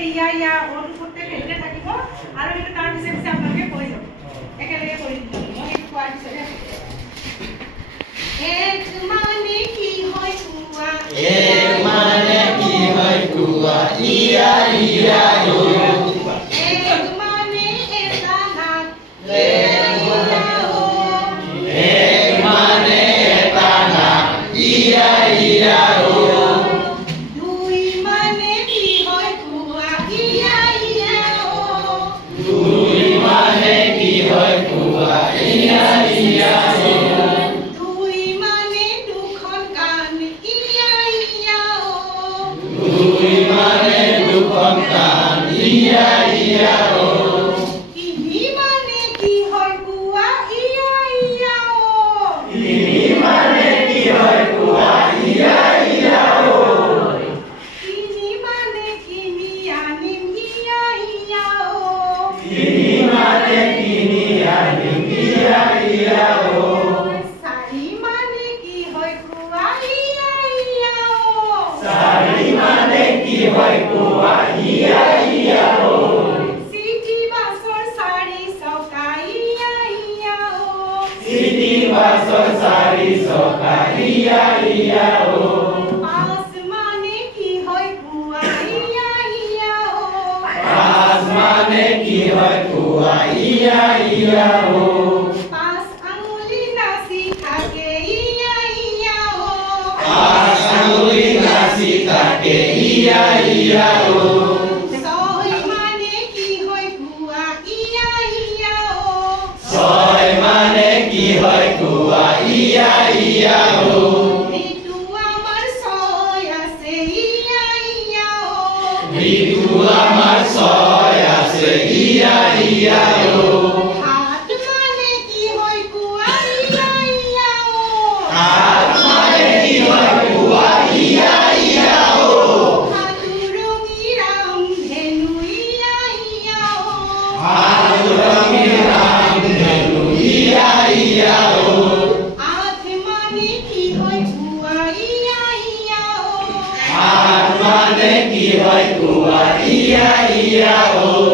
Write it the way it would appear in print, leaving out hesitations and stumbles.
গতিকে ইয়া অটো প্ৰত্যেক হেৰিতে থাকিব আৰু সেইটো তাৰ পিছে পিছে আপোনালোকে কৈ যাব একেলগে কৰি দিব মই সেইটো কোৱাৰ পিছতে এক মানে কি হয় কুয়া ইয়া ও এক মানে এটা নাক এক মানে এটা নাক ইয়া ও দুই মানে কি হয় কুয়া ইয়া ও দুই মানে কি হয় কুয়া ইয়া ও দুই মানে দুখন কাণ ইয়া ও দুই মানে দুখন কাণ ইয়া ও তিনি মানে কি হয় কুয়া ইয়া ও তিনি মানে কি হয় কুয়া ইয়া ও তিনি মানে কিনি আনিম ইয়া ও তিনি মানে কিনি আনিম ইয়া ও চাৰি মানে কি হয় কুয়া ইয়া ও চাৰি মানে কি হয় কুয়া ইয়া ও চিটি বাছৰ চাৰি চকা ইয়া ও চিটি বাছৰ চাৰি চকা ইয়া ও পাঁচ মানে কি হয় কুয়া ইয়া ও পাঁচ মানে কি হয় কুয়া ইয়া ও পাঁচ আঙুলি নাচি থাকে ইয়া ও পাঁচ আঙুলি নাচি থাকে ইয়া ও ছয় মানে কি হয় কুয়া ইয়া ও ছয় মানে কি হয় কুয়া ইয়া ও ঋতু আমাৰ ছয় আছে ইয়া ও ঋতু আমাৰ ছয় আছে ইয়া ও হাত মানে কি হয় কুয়া ইয়া ও হাত মানে কি হয় কুয়া ইয়া ও হাতুৰঙি ৰাম ধেনু ইয়া ও হাত ৰঙি ৰাম ধেনু ইয়া ও আঠ মানে কি হয় কুয়া ইয়া ও হাত মানে কি হয় কুয়া ইয়া ও